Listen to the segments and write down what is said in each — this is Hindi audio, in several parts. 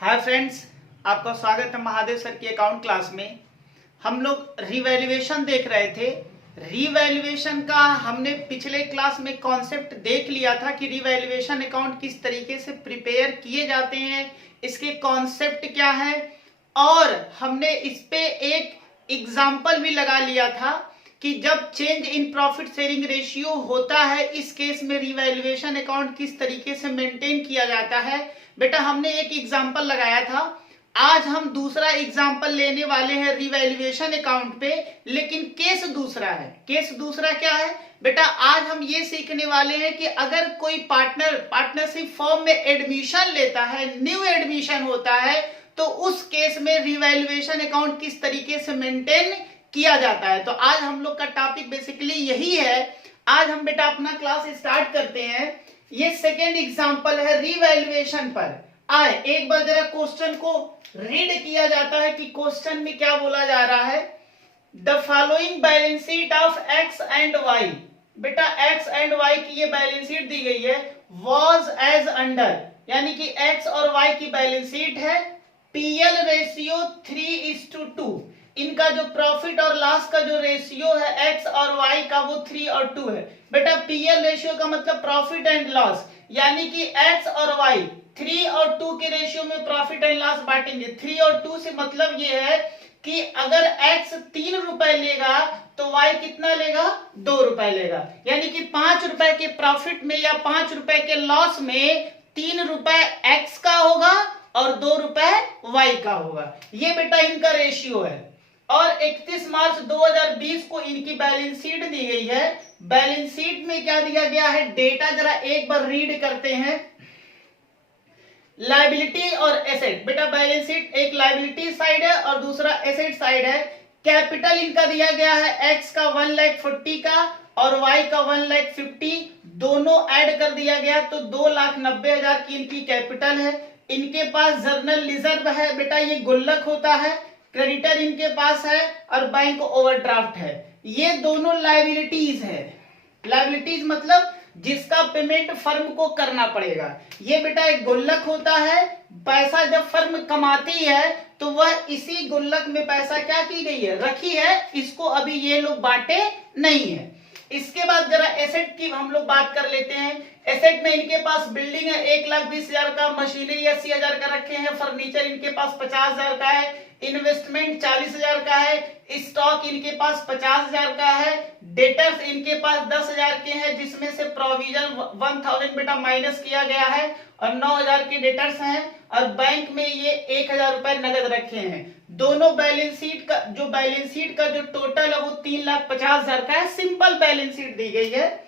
हाय फ्रेंड्स, आपका स्वागत है महादेव सर की अकाउंट क्लास में। हम लोग रिवैल्यूएशन देख रहे थे। रिवैल्यूएशन का हमने पिछले क्लास में कॉन्सेप्ट देख लिया था कि रिवैल्यूएशन अकाउंट किस तरीके से प्रिपेयर किए जाते हैं, इसके कॉन्सेप्ट क्या है, और हमने इस पे एक एग्जाम्पल भी लगा लिया था कि जब change in profit sharing ratio होता है, इस केस में रिवैल्यूएशन अकाउंट किस तरीके से मेंटेन किया जाता है। बेटा हमने एक एग्जाम्पल लगाया था, आज हम दूसरा एग्जाम्पल लेने वाले हैं रिवैल्यूएशन अकाउंट पे, लेकिन केस दूसरा है। केस दूसरा क्या है बेटा? आज हम ये सीखने वाले हैं कि अगर कोई पार्टनरशिप फॉर्म में एडमिशन लेता है, न्यू एडमिशन होता है, तो उस केस में रिवैल्यूएशन अकाउंट किस तरीके से मेंटेन किया जाता है। तो आज हम लोग का टॉपिक बेसिकली यही है। आज हम बेटा अपना क्लास स्टार्ट करते हैं। ये सेकेंड एग्जांपल है रिवैल्यूएशन पर। आए एक बार जरा क्वेश्चन को रीड किया जाता है कि क्वेश्चन में क्या बोला जा रहा है। The following balance sheet of X and Y. बेटा एक्स एंड वाई की ये बैलेंस शीट दी गई है। वॉज एज अंडर, यानी कि एक्स और वाई की बैलेंस शीट है। PL ratio 3:2। इनका जो प्रॉफिट और लॉस का जो रेशियो है एक्स और वाई का, वो 3 और 2 है। बेटा पीएल रेशियो का मतलब प्रॉफिट एंड लॉस, यानी कि एक्स और वाई 3 और 2 के रेशियो में प्रॉफिट एंड लॉस बांटेंगे। 3 और 2 से मतलब ये है कि अगर एक्स 3 रुपए लेगा तो वाई कितना लेगा? 2 रुपए लेगा। यानी कि 5 रुपए के प्रॉफिट में या 5 रुपए के लॉस में 3 रुपए एक्स का होगा और 2 रुपए वाई का होगा। ये बेटा इनका रेशियो है। और 31 मार्च 2020 को इनकी बैलेंस शीट दी गई है। बैलेंस शीट में क्या दिया गया है? डेटा जरा एक बार रीड करते हैं। लायबिलिटी और एसेट। बेटा बैलेंस शीट एक लायबिलिटी साइड है और दूसरा एसेट साइड है। कैपिटल इनका दिया गया है एक्स का 1,40,000 का और वाई का 1,50,000, दोनों ऐड कर दिया गया तो 2,90,000 की इनकी कैपिटल है। इनके पास जर्नल रिजर्व है, बेटा ये गुल्लक होता है। क्रेडिटर इनके पास है और बैंक ओवरड्राफ्ट है। ये दोनों लायबिलिटीज है। लायबिलिटीज मतलब जिसका पेमेंट फर्म को करना पड़ेगा। ये बेटा एक गुल्लक होता है। पैसा जब फर्म कमाती है तो वह इसी गुल्लक में पैसा क्या की गई है? रखी है। इसको अभी ये लोग बांटे नहीं है। इसके बाद जरा एसेट की हम लोग बात कर लेते हैं। एसेट में इनके पास बिल्डिंग है 1,20,000 का, मशीनरी 80,000 का रखे हैं, फर्नीचर इनके पास 50,000 का है, इन्वेस्टमेंट 40,000 का है, स्टॉक इनके पास 50,000 का है, डेटर्स इनके पास 10,000 के हैं, जिसमें से प्रोविजन 1,000 बेटा माइनस किया गया है और 9,000 के डेटर्स हैं, और बैंक में ये 1,000 रुपए नगद रखे हैं। दोनों बैलेंस शीट का जो टोटल है वो 3,50,000 का है। सिंपल बैलेंस शीट दी गई है।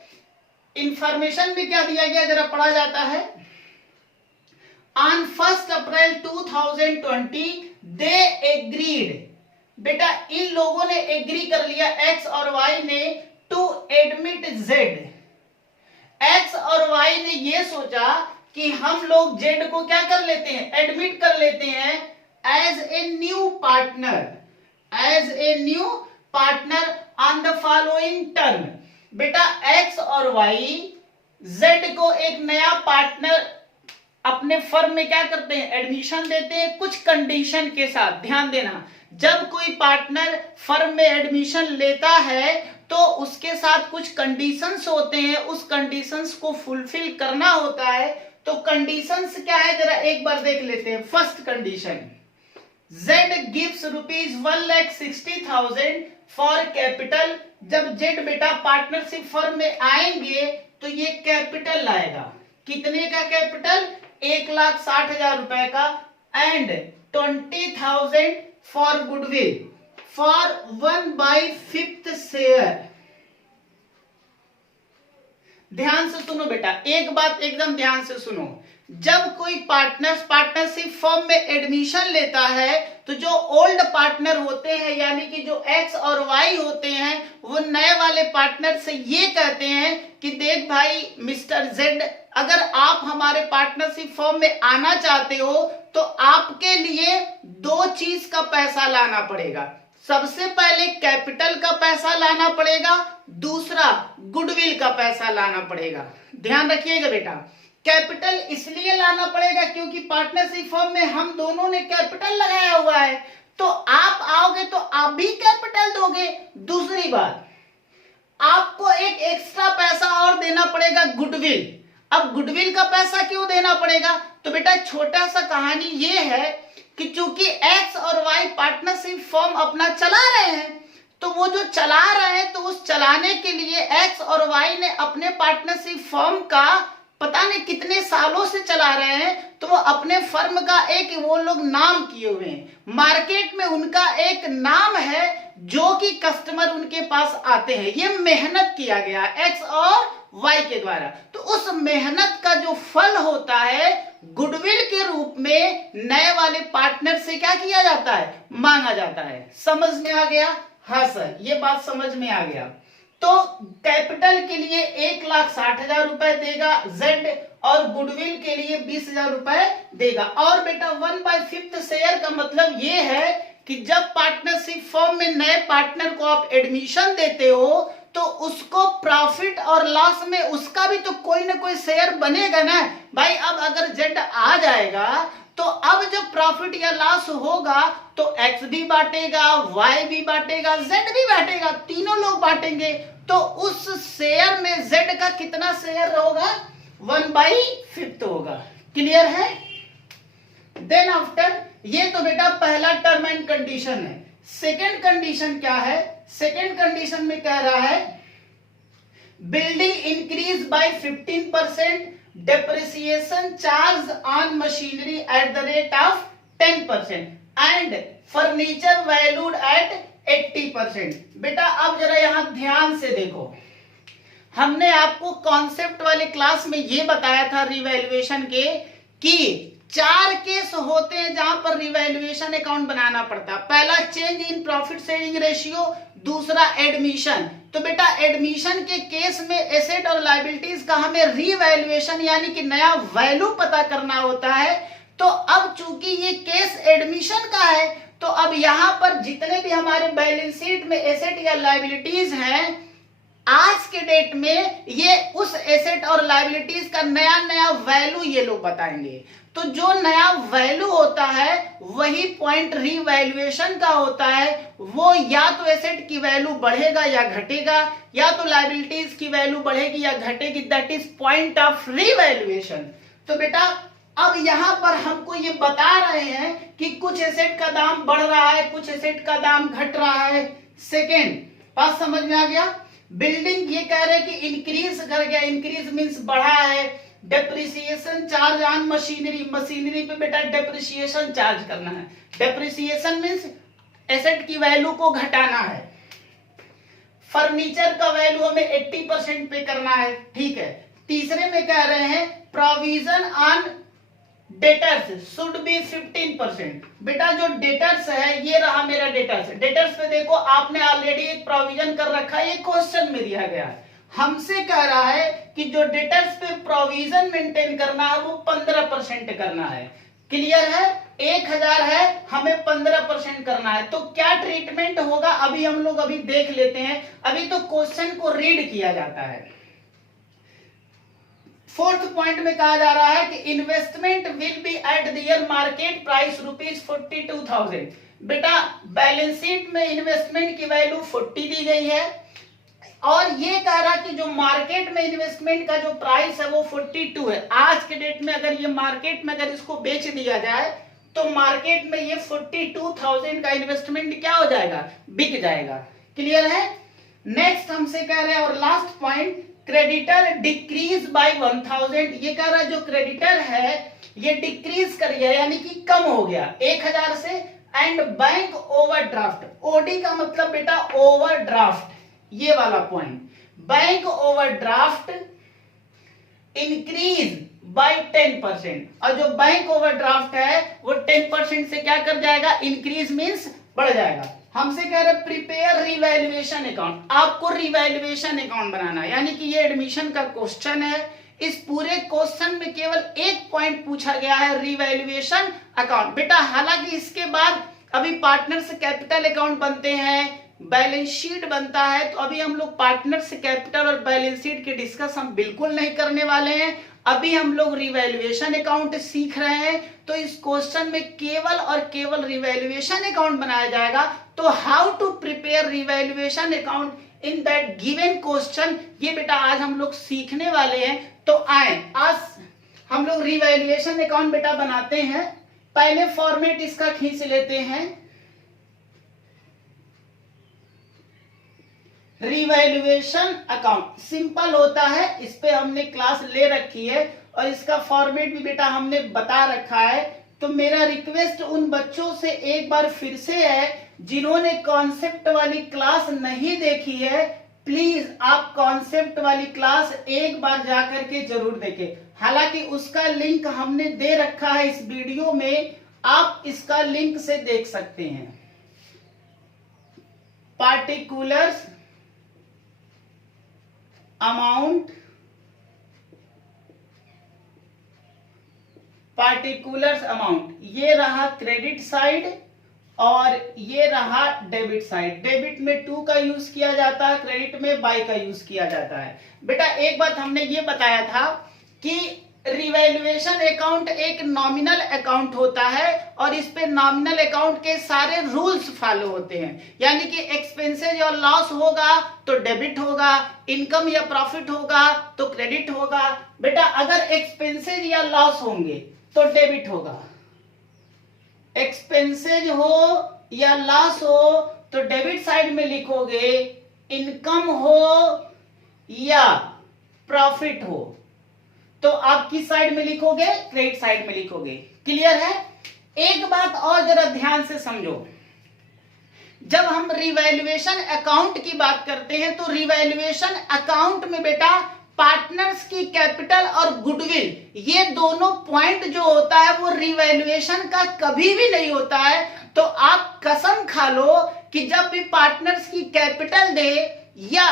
इंफॉर्मेशन में क्या दिया गया जरा पढ़ा जाता है। On 1 April 2020 they agreed. बेटा इन लोगों ने एग्री कर लिया, एक्स और वाई ने, टू एडमिट जेड। एक्स और वाई ने ये सोचा कि हम लोग जेड को क्या कर लेते हैं? एडमिट कर लेते हैं as a new partner on the following term. बेटा एक्स और वाई जेड को एक नया पार्टनर अपने फर्म में क्या करते हैं? एडमिशन देते हैं, कुछ कंडीशन के साथ। ध्यान देना, जब कोई पार्टनर फर्म में एडमिशन लेता है तो उसके साथ कुछ कंडीशंस होते हैं, उस कंडीशंस को फुलफिल करना होता है। तो कंडीशंस क्या है जरा एक बार देख लेते हैं। First condition, Z gives ₹1,60,000 for capital. जब जेड बेटा पार्टनरशिप फर्म में आएंगे तो ये कैपिटल लाएगा। कितने का कैपिटल? 1,60,000 रुपए का। And 20,000 for goodwill for 1/5 share. ध्यान से सुनो बेटा, एक बात एकदम ध्यान से सुनो। जब कोई पार्टनरशिप फर्म में एडमिशन लेता है तो जो ओल्ड पार्टनर होते हैं, यानी कि जो एक्स और वाई होते हैं, वो नए वाले पार्टनर से ये कहते हैं कि देख भाई मिस्टर जेड, अगर आप हमारे पार्टनरशिप फर्म में आना चाहते हो तो आपके लिए 2 चीज का पैसा लाना पड़ेगा। सबसे पहले कैपिटल का पैसा लाना पड़ेगा, दूसरा गुडविल का पैसा लाना पड़ेगा। ध्यान रखिएगा बेटा, कैपिटल इसलिए लाना पड़ेगा क्योंकि पार्टनरशिप फॉर्म में हम दोनों ने कैपिटल लगाया हुआ है, तो आप आओगे तो आप भी कैपिटल दोगे। दूसरी बात, आपको एक एक्स्ट्रा पैसा और देना पड़ेगा, गुडविल। अब गुडविल का पैसा क्यों देना पड़ेगा? तो बेटा छोटा सा कहानी ये है कि चूंकि एक्स और वाई पार्टनरशिप फॉर्म अपना चला रहे हैं, तो वो जो चला रहे हैं तो उस चलाने के लिए एक्स और वाई ने अपने पार्टनरशिप फॉर्म का पता नहीं कितने सालों से चला रहे हैं, तो वो अपने फर्म का एक वो लोग नाम किए हुए हैं, मार्केट में उनका एक नाम है जो कि कस्टमर उनके पास आते हैं। ये मेहनत किया गया एक्स और वाई के द्वारा, तो उस मेहनत का जो फल होता है गुडविल के रूप में नए वाले पार्टनर से क्या किया जाता है, मांगा जाता है। समझ में आ गया? हाँ सर, ये बात समझ में आ गया। तो कैपिटल के लिए 1,60,000 रुपए देगा जेड और गुडविल के लिए 20,000 रुपए देगा। और बेटा 1/5 शेयर का मतलब ये है कि जब पार्टनरशिप फॉर्म में नए पार्टनर को आप एडमिशन देते हो तो उसको प्रॉफिट और लॉस में उसका भी तो कोई ना कोई शेयर बनेगा ना भाई। अब अगर जेड आ जाएगा तो अब जब प्रॉफिट या लॉस होगा तो एक्स भी बांटेगा, वाई भी बांटेगा, जेड भी बांटेगा, तीनों लोग बांटेंगे। तो उस शेयर में जेड का कितना शेयर होगा? 1/5 होगा। क्लियर है? देन आफ्टर, ये तो बेटा पहला टर्म एंड कंडीशन है। सेकेंड कंडीशन क्या है? सेकेंड कंडीशन में कह रहा है building increase by 15%, depreciation charge on machinery at the rate of 10% and furniture valued at 80%। बेटा अब जरा यहां ध्यान से देखो, हमने आपको कॉन्सेप्ट वाले क्लास में ये बताया था रिवैल्यूएशन के कि 4 केस होते हैं जहां पर रिवैल्यूएशन अकाउंट बनाना पड़ता। पहला change in profit sharing ratio, दूसरा एडमिशन। तो बेटा एडमिशन के केस में एसेट और लायबिलिटीज का हमें रीवैल्यूएशन यानी कि नया वैल्यू पता करना होता है। तो अब चूंकि ये केस एडमिशन का है तो अब यहां पर जितने भी हमारे बैलेंस शीट में एसेट या लायबिलिटीज हैं आज के डेट में ये उस एसेट और लायबिलिटीज का नया नया वैल्यू ये लोग बताएंगे। तो जो नया वैल्यू होता है वही पॉइंट रीवैल्यूएशन का होता है। वो या तो एसेट की वैल्यू बढ़ेगा या घटेगा, या तो लायबिलिटीज की वैल्यू बढ़ेगी या घटेगी। That is point of revaluation. तो बेटा अब यहां पर हमको ये बता रहे हैं कि कुछ एसेट का दाम बढ़ रहा है, कुछ एसेट का दाम घट रहा है। सेकेंड बात समझ में आ गया? बिल्डिंग ये कह रहे हैं कि इंक्रीज कर गया, इंक्रीज मींस बढ़ा है। Depreciation charge on machinery, machinery पे बेटा डेप्रिसिएशन चार्ज करना है। डेप्रिसिएशन मींस एसेट की वैल्यू को घटाना है। फर्नीचर का वैल्यू हमें 80% पे करना है, ठीक है। तीसरे में कह रहे हैं provision on debtors should be 15%। बेटा जो डेटर्स है ये रहा मेरा डेटर्स। डेटर्स पे देखो आपने ऑलरेडी एक प्रोविजन कर रखा है, ये क्वेश्चन में दिया गया है। हमसे कह रहा है कि जो डेटर्स पे प्रोविजन मेंटेन करना है वो 15% करना है। क्लियर है? 1000 है, हमें 15% करना है। तो क्या ट्रीटमेंट होगा अभी हम लोग अभी देख लेते हैं। अभी तो क्वेश्चन को रीड किया जाता है। फोर्थ पॉइंट में कहा जा रहा है कि investment will be at the year market price ₹42,000। बेटा बैलेंस शीट में इन्वेस्टमेंट की वैल्यू 40 दी गई है और ये कह रहा कि जो मार्केट में इन्वेस्टमेंट का जो प्राइस है वो 42 है। आज के डेट में अगर ये मार्केट में अगर इसको बेच दिया जाए तो मार्केट में ये 42,000 का इन्वेस्टमेंट क्या हो जाएगा? बिक जाएगा। क्लियर है? नेक्स्ट हमसे कह रहे हैं और last point creditor decrease by 1000। ये कह रहा है जो क्रेडिटर है ये डिक्रीज कर गया यानी कि कम हो गया 1000 से। एंड बैंक ओवरड्राफ्ट, ओडी का मतलब बेटा ओवरड्राफ्ट, ये वाला point. Bank overdraft increase by 10%। और जो बैंक ओवरड्राफ्ट है वो 10% से क्या कर जाएगा? इंक्रीज मींस बढ़ जाएगा। हमसे कह रहे प्रिपेयर रिवैल्यूएशन अकाउंट। आपको रिवैल्यूएशन अकाउंट बनाना है यानी कि ये एडमिशन का क्वेश्चन है। इस पूरे क्वेश्चन में केवल एक पॉइंट पूछा गया है, रिवैल्यूएशन अकाउंट। बेटा हालांकि इसके बाद अभी पार्टनर्स कैपिटल अकाउंट बनते हैं, बैलेंस शीट बनता है, तो अभी हम लोग पार्टनर्स कैपिटल और बैलेंस शीट की डिस्कस हम बिल्कुल नहीं करने वाले हैं। अभी हम लोग रिवैल्यूएशन अकाउंट सीख रहे हैं, तो इस क्वेश्चन में केवल और केवल रिवैल्यूएशन अकाउंट बनाया जाएगा। तो how to prepare revaluation account in that given question, ये बेटा आज हम लोग सीखने वाले हैं। तो आए आज हम लोग रिवैल्यूएशन अकाउंट बेटा बनाते हैं। पहले फॉर्मेट इसका खींच लेते हैं। रिवैल्यूएशन अकाउंट सिंपल होता है, इस पे हमने क्लास ले रखी है और इसका फॉर्मेट भी बेटा हमने बता रखा है। तो मेरा रिक्वेस्ट उन बच्चों से एक बार फिर से है जिन्होंने कॉन्सेप्ट वाली क्लास नहीं देखी है, प्लीज आप कॉन्सेप्ट वाली क्लास एक बार जाकर के जरूर देखें। हालांकि उसका लिंक हमने दे रखा है इस वीडियो में, आप इसका लिंक से देख सकते हैं। पार्टिकुलर्स अमाउंट, पार्टिकुलर्स अमाउंट, ये रहा क्रेडिट साइड और ये रहा डेबिट साइड। डेबिट में 2 का यूज किया जाता है, क्रेडिट में बाई का यूज किया जाता है। बेटा एक बात हमने ये बताया था कि रिवैल्यूएशन अकाउंट एक नॉमिनल अकाउंट होता है और इस पे नॉमिनल अकाउंट के सारे रूल्स फॉलो होते हैं। यानी कि एक्सपेंसेस या लॉस होगा तो डेबिट होगा, इनकम या प्रॉफिट होगा तो क्रेडिट होगा। बेटा अगर एक्सपेंसेस या लॉस होंगे तो डेबिट होगा, एक्सपेंसेज हो या लॉस हो तो डेबिट साइड में लिखोगे, इनकम हो या प्रॉफिट हो तो आप किस साइड में लिखोगे, क्रेडिट साइड में लिखोगे। क्लियर है? एक बात और जरा ध्यान से समझो, जब हम रिवैल्यूएशन अकाउंट की बात करते हैं तो रिवैल्यूएशन अकाउंट में बेटा पार्टनर्स की कैपिटल और गुडविल, ये दोनों पॉइंट जो होता है वो रिवैल्यूएशन का कभी भी नहीं होता है। तो आप कसम खा लो कि जब भी पार्टनर्स की कैपिटल दे या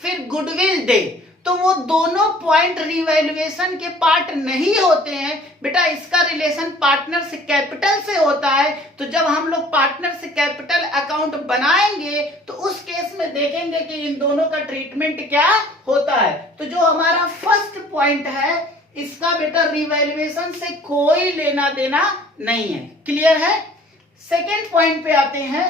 फिर गुडविल दे तो वो दोनों पॉइंट रिवैल्यूएशन के पार्ट नहीं होते हैं। बेटा इसका रिलेशन पार्टनर से कैपिटल से होता है। तो जब हम लोग पार्टनर से कैपिटल अकाउंट बनाएंगे तो उस केस में देखेंगे कि इन दोनों का ट्रीटमेंट क्या होता है। तो जो हमारा फर्स्ट पॉइंट है इसका बेटा रिवैल्यूएशन से कोई लेना देना नहीं है। क्लियर है? सेकेंड पॉइंट पे आते हैं।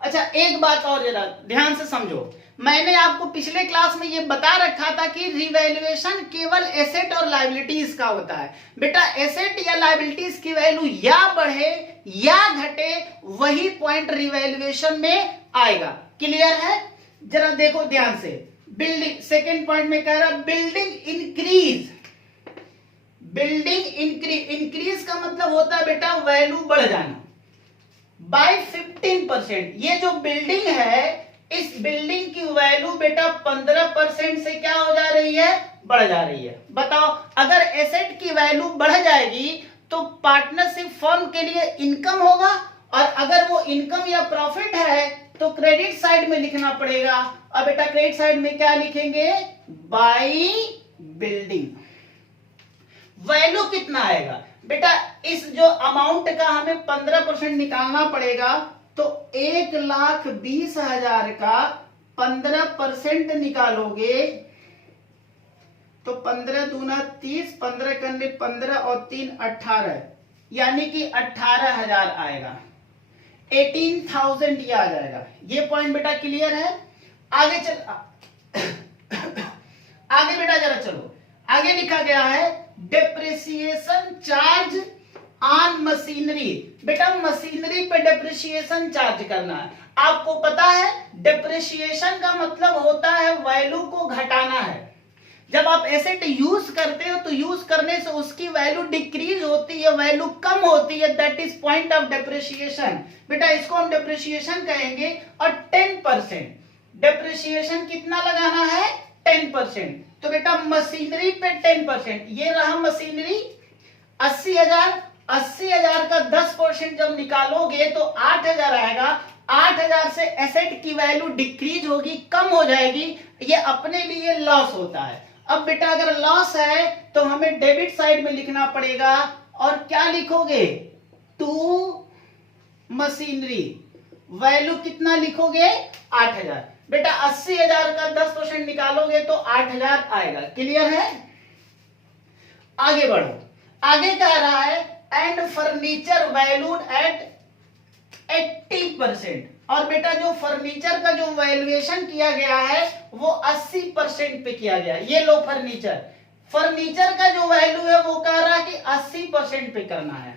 अच्छा एक बात और जरा ध्यान से समझो, मैंने आपको पिछले क्लास में ये बता रखा था कि रिवैल्यूएशन केवल एसेट और लायबिलिटीज का होता है। बेटा एसेट या लायबिलिटीज की वैल्यू या बढ़े या घटे वही पॉइंट रिवैल्यूएशन में आएगा। क्लियर है? जरा देखो ध्यान से, बिल्डिंग सेकेंड पॉइंट में कह रहा बिल्डिंग इंक्रीज, बिल्डिंग इंक्रीज का मतलब होता है बेटा वैल्यू बढ़ जाना बाय 15%। ये जो बिल्डिंग है इस बिल्डिंग की वैल्यू बेटा 15% से क्या हो जा रही है, बढ़ जा रही है। बताओ अगर एसेट की वैल्यू बढ़ जाएगी तो पार्टनरशिप फर्म के लिए इनकम होगा और अगर वो इनकम या प्रॉफिट है तो क्रेडिट साइड में लिखना पड़ेगा। और बेटा क्रेडिट साइड में क्या लिखेंगे, बाई बिल्डिंग। वैल्यू कितना आएगा बेटा, इस जो अमाउंट का हमें 15% निकालना पड़ेगा तो 1,20,000 का 15% निकालोगे तो 15 दूना 30, 15 करने 15 और 3 18, यानी कि 18,000 आएगा, 18,000 ये आ जाएगा। ये पॉइंट बेटा क्लियर है? आगे चल आगे बेटा जरा चलो, आगे लिखा गया है डेप्रिसिएशन चार्ज ऑन मशीनरी। बेटा मशीनरी पे डेप्रिसिएशन चार्ज करना है। आपको पता है डेप्रिसिएशन का मतलब होता है वैल्यू को घटाना है। जब आप एसेट यूज करते हो तो यूज करने से उसकी वैल्यू डिक्रीज होती है, वैल्यू कम होती है, that is point of depreciation. बेटा इसको हम डेप्रिसिएशन कहेंगे। और 10% डेप्रिसिएशन कितना लगाना है, 10%। तो बेटा मशीनरी पे 10%, ये रहा मशीनरी 80,000, 80,000 का 10% जब निकालोगे तो 8,000 आएगा। 8,000 से एसेट की वैल्यू डिक्रीज होगी, कम हो जाएगी, ये अपने लिए लॉस होता है। अब बेटा अगर लॉस है तो हमें डेबिट साइड में लिखना पड़ेगा और क्या लिखोगे, टू मशीनरी, वैल्यू कितना लिखोगे, 8,000। बेटा 80,000 का 10% निकालोगे तो 8,000 आएगा। क्लियर है? आगे बढ़ो, आगे कह रहा है एंड फर्नीचर वैल्यूड एट 80%। और बेटा जो फर्नीचर का जो वैल्यूएशन किया गया है वो 80% पे किया गया। ये लो फर्नीचर, फर्नीचर का जो वैल्यू है वो कह रहा है कि 80% पे करना है।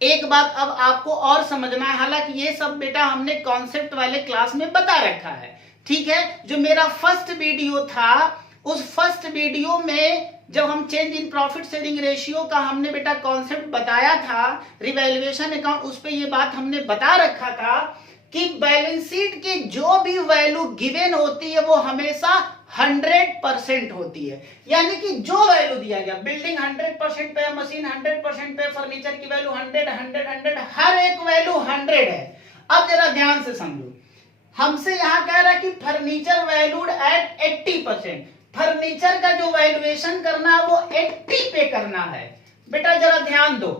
एक बात अब आपको और समझना है, हालांकि ये सब बेटा हमने कॉन्सेप्ट वाले क्लास में बता रखा है, ठीक है। जो मेरा फर्स्ट वीडियो था उस फर्स्ट वीडियो में जब हम change in profit sharing ratio का हमने बेटा कॉन्सेप्ट बताया था, रिवैल्यूएशन अकाउंट, उस पे ये बात हमने बता रखा था कि बैलेंस शीट की जो भी वैल्यू गिवन होती है वो हमेशा 100% होती है। यानी कि जो वैल्यू दिया गया, बिल्डिंग 100% पे, मशीन 100% पे, फर्नीचर की वैल्यू 100, हर एक वैल्यू 100 है। अब जरा ध्यान से समझो, हमसे यहां कह रहा है कि फर्नीचर वैल्यूड एट 80%। फर्नीचर का जो वैल्यूएशन करना है वो 80 पे करना है। बेटा जरा ध्यान दो,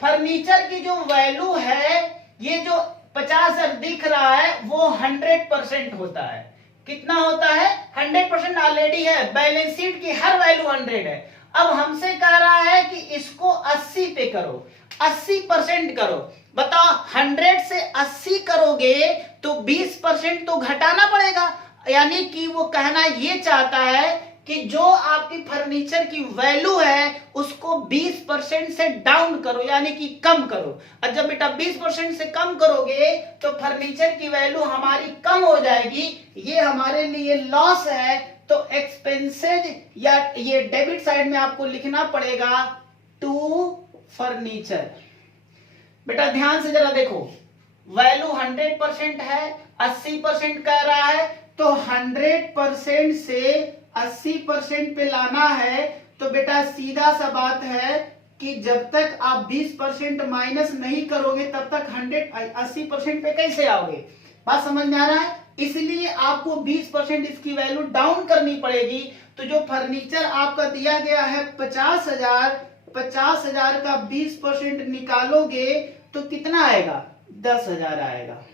फर्नीचर की जो वैल्यू है, ये जो 50,000 दिख रहा है वो 100% होता है। कितना होता है? 100% ऑलरेडी है, बैलेंस शीट की हर वैल्यू 100 है। अब हमसे कह रहा है कि इसको 80 पे करो, 80% करो। बताओ 100 से 80 करोगे तो 20% तो घटाना पड़ेगा। यानी कि वो कहना ये चाहता है कि जो आपकी फर्नीचर की वैल्यू है उसको 20% से डाउन करो, यानी कि कम करो। और जब बेटा 20% से कम करोगे तो फर्नीचर की वैल्यू हमारी कम हो जाएगी, ये हमारे लिए लॉस है। तो एक्सपेंसेज या ये डेबिट साइड में आपको लिखना पड़ेगा टू फर्नीचर। बेटा ध्यान से जरा देखो, वैल्यू 100% है, 80% कह रहा है, तो 100% से 80% पे लाना है। तो बेटा सीधा सा बात है कि जब तक आप 20% माइनस नहीं करोगे तब तक 80% पे कैसे आओगे? बात समझ में आ रहा है? इसलिए आपको 20% इसकी वैल्यू डाउन करनी पड़ेगी। तो जो फर्नीचर आपका दिया गया है 50,000 का 20% निकालोगे तो कितना आएगा? 10,000 आएगा।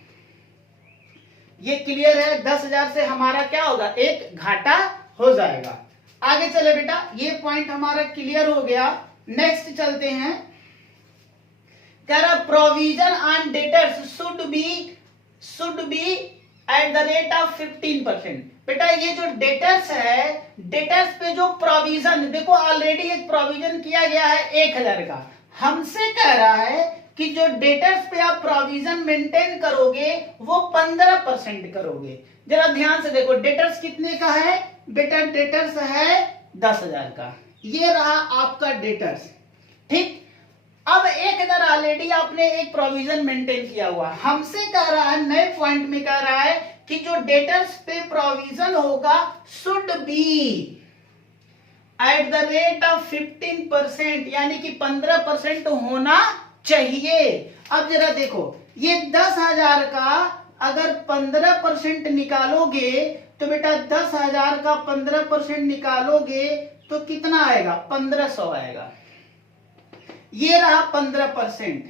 ये क्लियर है? 10,000 से हमारा क्या होगा? एक घाटा हो जाएगा। आगे चले बेटा, ये पॉइंट हमारा क्लियर हो गया। नेक्स्ट चलते हैं। कह रहा provision on debtors should be at the rate of 15%। बेटा ये जो डेटर्स है, डेटर्स पे जो प्रोविजन, देखो ऑलरेडी एक प्रोविजन किया गया है 1,000 का। हमसे कह रहा है कि जो डेटर्स पे आप प्रोविजन मेंटेन करोगे वो 15% करोगे। जरा ध्यान से देखो, डेटर्स कितने का है? बेटा डेटर्स है 10,000 का। ये रहा आपका डेटर्स, ठीक। अब 1,000 ऑलरेडी आपने एक प्रोविजन मेंटेन किया हुआ। हमसे कह रहा है, नए पॉइंट में कह रहा है कि जो डेटर्स पे प्रोविजन होगा should be at the rate of 15%, यानी कि 15% होना चाहिए। अब जरा देखो, ये 10,000 का अगर 15% निकालोगे तो बेटा 10,000 का 15% निकालोगे तो कितना आएगा? 1,500 आएगा। ये रहा 15%,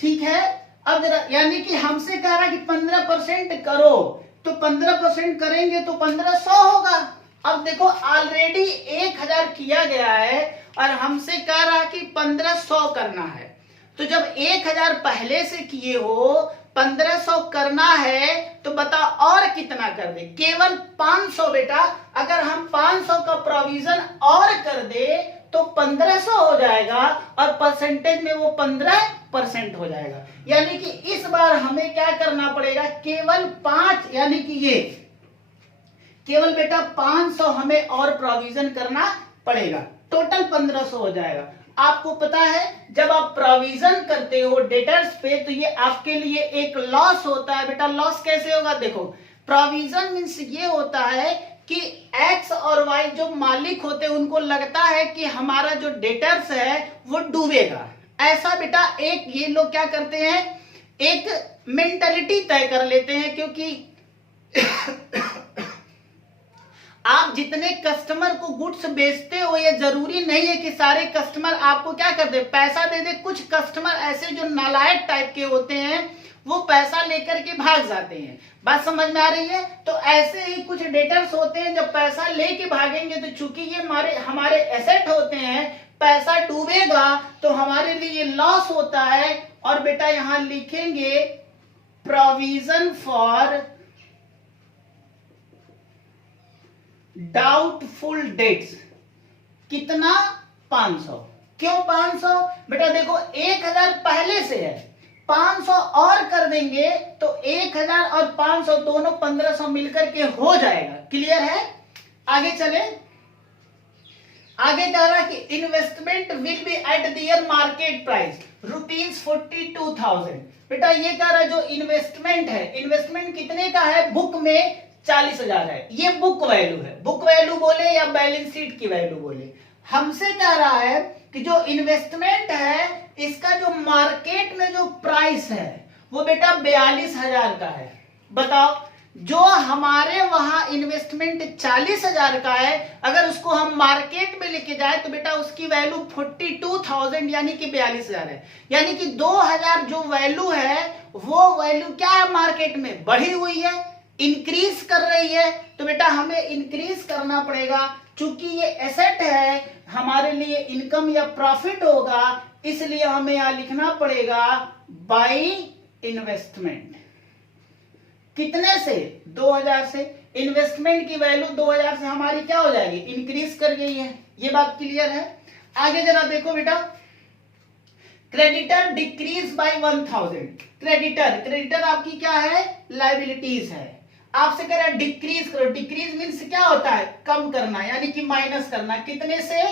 ठीक है। अब जरा, यानी कि हमसे कह रहा है कि 15% करो, तो 15% करेंगे तो 1,500 होगा। अब देखो ऑलरेडी 1,000 किया गया है और हमसे कह रहा है कि 1,500 करना है। तो जब 1,000 पहले से किए हो, 1,500 करना है, तो बताओ और कितना कर दे? केवल 500 बेटा। अगर हम 500 का प्रोविजन और कर दे तो 1,500 हो जाएगा और परसेंटेज में वो 15% हो जाएगा। यानी कि इस बार हमें क्या करना पड़ेगा? केवल 5, यानी कि ये केवल बेटा 500 हमें और प्रोविजन करना पड़ेगा। टोटल 1,500 हो जाएगा। आपको पता है जब आप प्रोविजन करते हो डेटर्स पे तो ये आपके लिए एक लॉस होता है। बेटा लॉस कैसे होगा? देखो, प्रोविजन मींस ये होता है कि एक्स और वाई जो मालिक होते हैं उनको लगता है कि हमारा जो डेटर्स है वो डूबेगा। ऐसा बेटा एक ये लोग क्या करते हैं, एक मेंटालिटी तय कर लेते हैं, क्योंकि आप जितने कस्टमर को गुड्स बेचते हो ये जरूरी नहीं है कि सारे कस्टमर आपको क्या कर दे, पैसा दे दे। कुछ कस्टमर ऐसे जो नालायक टाइप के होते हैं वो पैसा लेकर के भाग जाते हैं। बात समझ में आ रही है? तो ऐसे ही कुछ डेटर्स होते हैं जब पैसा लेके भागेंगे तो चूंकि ये हमारे एसेट होते हैं, पैसा डूबेगा तो हमारे लिए लॉस होता है। और बेटा यहां लिखेंगे प्रोविजन फॉर डाउटफुल डेट्स। कितना? 500। क्यों 500? बेटा देखो 1000 पहले से है, 500 और कर देंगे तो 1000 और 500 दोनों 1500 मिलकर के हो जाएगा। क्लियर है? आगे चले। आगे कह रहा है कि investment will be at their market price ₹42,000। बेटा ये कह रहा है जो इन्वेस्टमेंट है, इन्वेस्टमेंट कितने का है? बुक में 40,000 है। ये बुक वैल्यू है। बुक वैल्यू बोले या बैलेंस शीट की वैल्यू बोले, हमसे कह रहा है कि जो इन्वेस्टमेंट है इसका जो मार्केट में जो प्राइस है वो बेटा 42,000 का है। बताओ, जो हमारे वहां इन्वेस्टमेंट 40,000 का है, अगर उसको हम मार्केट में लेके जाए तो बेटा उसकी वैल्यू 42,000 यानी कि 42,000 है। यानी कि 2,000 जो वैल्यू है वो वैल्यू क्या है? मार्केट में बढ़ी हुई है, इंक्रीज कर रही है। तो बेटा हमें इंक्रीज करना पड़ेगा, चूंकि ये एसेट है, हमारे लिए इनकम या प्रॉफिट होगा, इसलिए हमें यहां लिखना पड़ेगा बाई इन्वेस्टमेंट। कितने से? 2,000 से। इन्वेस्टमेंट की वैल्यू 2,000 से हमारी क्या हो जाएगी? इंक्रीज कर गई है। ये बात क्लियर है? आगे जरा देखो बेटा, क्रेडिटर डिक्रीज बाय 1,000। क्रेडिटर आपकी क्या है? लायबिलिटीज है। आपसे कह रहा है डिक्रीज करो। डिक्रीज मीन्स क्या होता है? कम करना, यानी कि माइनस करना। कितने से?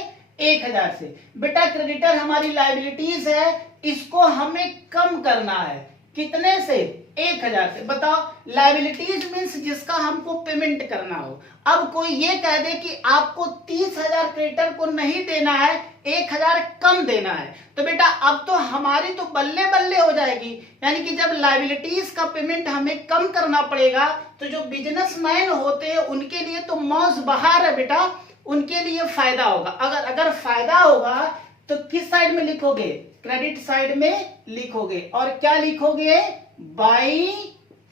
1,000 से। बेटा क्रेडिटर हमारी लायबिलिटीज है, इसको हमें कम करना है। कितने से? 1,000 से। बताओ, लायबिलिटीज मीन्स जिसका हमको पेमेंट करना हो। अब कोई ये कह दे कि आपको 30,000 क्रेडिटर को नहीं देना है, 1,000 कम देना है, तो बेटा अब तो हमारी तो बल्ले बल्ले हो जाएगी। यानी कि जब लायबिलिटीज का पेमेंट हमें कम करना पड़ेगा तो जो बिजनेसमैन होते हैं उनके लिए तो मौज बहार है बेटा, उनके लिए फायदा होगा। अगर फायदा होगा तो किस साइड में लिखोगे? क्रेडिट साइड में लिखोगे। और क्या लिखोगे? By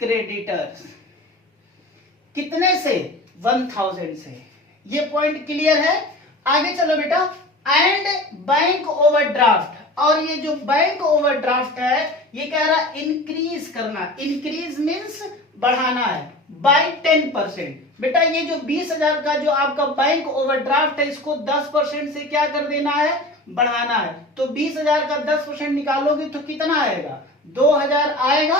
creditors. कितने से? 1,000 से। ये पॉइंट क्लियर है? आगे चलो बेटा। And bank overdraft. और ये जो बैंक ओवरड्राफ्ट है ये कह रहा है इंक्रीज करना। इंक्रीज मीन्स बढ़ाना है बाय 10%। बेटा ये जो 20,000 का जो आपका बैंक ओवरड्राफ्ट है इसको 10% से क्या कर देना है? बढ़ाना है। तो 20,000 का 10% निकालोगे तो कितना आएगा? 2,000 आएगा।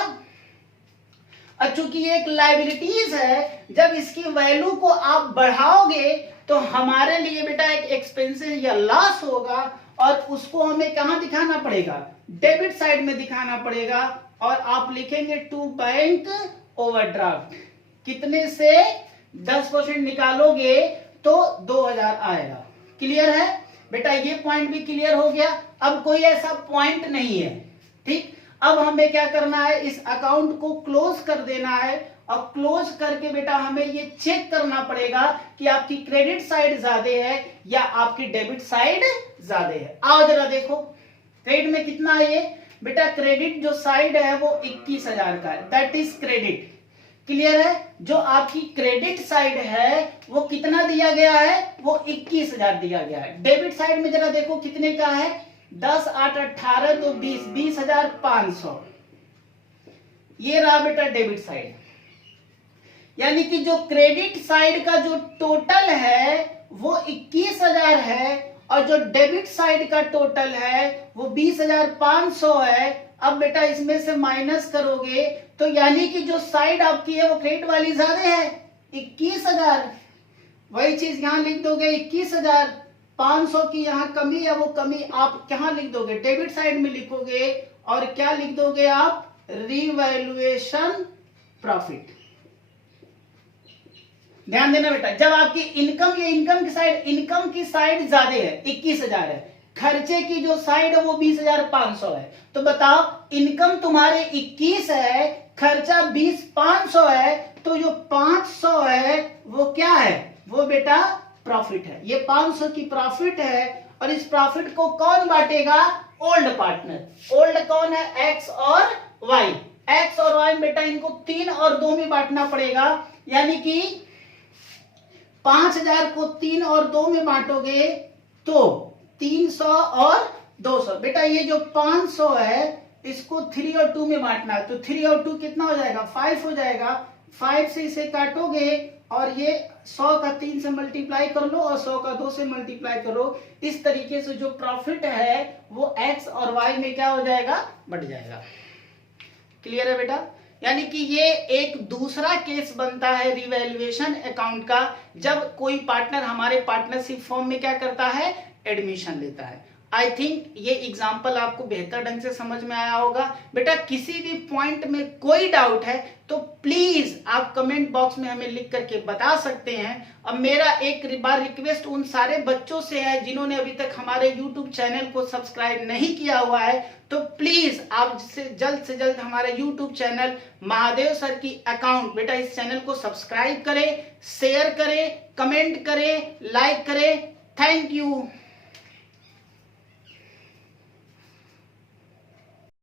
और चूंकि ये एक लायबिलिटीज है, जब इसकी वैल्यू को आप बढ़ाओगे तो हमारे लिए बेटा एक एक्सपेंसेस या लॉस होगा, और उसको हमें कहां दिखाना पड़ेगा? डेबिट साइड में दिखाना पड़ेगा। और आप लिखेंगे टू बैंक ओवरड्राफ्ट। कितने से? 10% निकालोगे तो 2,000 आएगा। क्लियर है बेटा? ये पॉइंट भी क्लियर हो गया। अब कोई ऐसा पॉइंट नहीं है, ठीक। अब हमें क्या करना है? इस अकाउंट को क्लोज कर देना है। और क्लोज करके बेटा हमें ये चेक करना पड़ेगा कि आपकी क्रेडिट साइड ज्यादा है या आपकी डेबिट साइड ज्यादा है। आओ जरा देखो, क्रेडिट में कितना है ये? बेटा क्रेडिट जो साइड है वो 21,000 का है, दैट इज क्रेडिट। क्लियर है? जो आपकी क्रेडिट साइड है वो कितना दिया गया है? वो 21,000 दिया गया है। डेबिट साइड में जरा देखो कितने का है? 10 8 18 तो 20, 20,500। ये रहा बेटा डेबिट साइड। यानी कि जो क्रेडिट साइड का जो टोटल है वो 21,000 है, और जो डेबिट साइड का टोटल है वो 20,500 है। अब बेटा इसमें से माइनस करोगे तो यानी कि जो साइड आपकी है वो क्रेडिट वाली ज्यादा है, 21,000। वही चीज यहां लिख दोगे 21,500 की यहां कमी है, वो कमी आप कहां लिख दोगे? डेबिट साइड में लिखोगे। और क्या लिख दोगे आप? Revaluation profit. ध्यान देना बेटा, जब आपकी इनकम, ये इनकम की साइड ज्यादा है, 21,000 है, खर्चे की जो साइड है वो 20,500 है। तो बताओ इनकम तुम्हारे 21 है, खर्चा 20,500 है, तो जो 500 है वो क्या है? वो बेटा प्रॉफिट है। ये 500 की प्रॉफिट है। और इस प्रॉफिट को कौन बांटेगा? Old partner. ओल्ड कौन है? एक्स और वाई। एक्स और वाई बेटा इनको 3 और 2 में बांटना पड़ेगा, यानी कि 5000 को 3 और 2 में बांटोगे तो 300 और 200। बेटा ये जो 500 है इसको 3 और 2 में बांटना है, तो 3 और 2 कितना हो जाएगा, 5 हो जाएगा। 5 से इसे काटोगे और ये 100 का 3 से मल्टीप्लाई कर लो और 100 का 2 से मल्टीप्लाई करो। इस तरीके से जो प्रॉफिट है वो एक्स और वाई में क्या हो जाएगा, बढ़ जाएगा। क्लियर है बेटा? यानी कि ये एक दूसरा केस बनता है रिवैल्यूएशन अकाउंट का, जब कोई पार्टनर हमारे पार्टनरशिप फॉर्म में क्या करता है, एडमिशन लेता है। आई थिंक ये एग्जाम्पल आपको बेहतर ढंग से समझ में आया होगा। बेटा किसी भी पॉइंट में कोई डाउट है तो प्लीज आप कमेंट बॉक्स में हमें लिख करके बता सकते हैं। अब मेरा एक बार रिक्वेस्ट उन सारे बच्चों से है जिन्होंने अभी तक हमारे YouTube चैनल को सब्सक्राइब नहीं किया हुआ है, तो प्लीज आप से जल्द हमारे YouTube चैनल महादेव सर की अकाउंट, बेटा इस चैनल को सब्सक्राइब करें, शेयर करें, कमेंट करें, लाइक करें। Thank you.